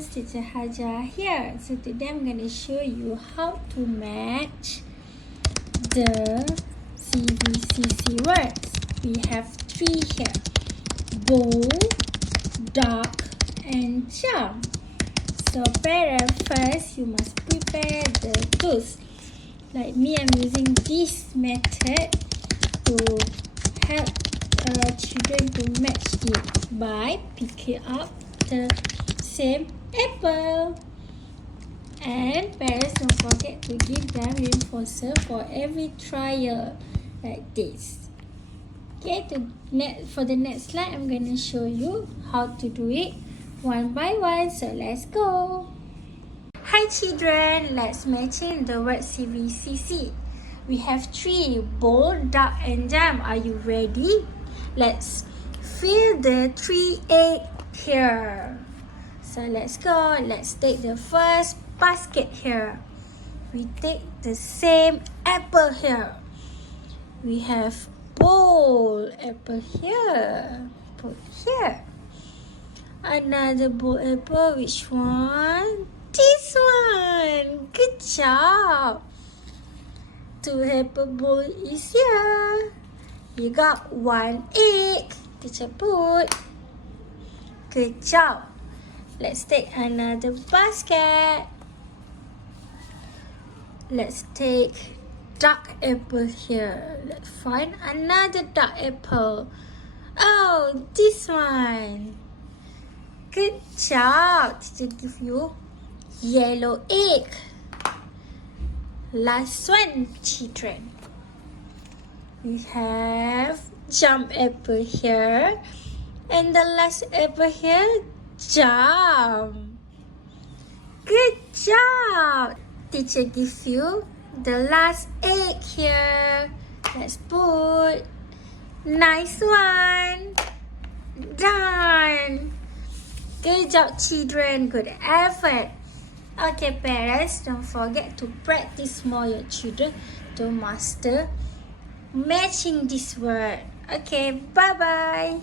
students, Teacher Haja here. So today I'm going to show you how to match the cvcc words. We have 3 here: bowl, duck, and jump. So parents, first you must prepare the tools. Like me, I'm using this method to help children to match it by picking up the same apple. And parents, don't forget to give them reinforcer for every trial like this. Okay, for the next slide, I'm going to show you how to do it one by one. So let's go. Hi children, let's match in the word cvcc. We have 3: bowl, duck, and jam. Are you ready? Let's fill the 3 eggs here. So let's go. Let's take the first basket here. We take the same apple here. We have bowl apple here. Put here. Another bowl apple. Which one? This one. Good job. 2 apple bowl is here. You got 1 egg. Teacher put. Good job. Let's take another basket. Let's take duck apple here. Let's find another duck apple. Oh, this one. Good job. Teacher give you yellow egg. Last one, children. We have jump apple here. And the last apple here, jump. Good job. Teacher give you the last egg here. Let's put. Nice one. Done. Good job, children. Good effort. Okay, parents, don't forget to practice more your children to master matching this word. Okay, bye-bye.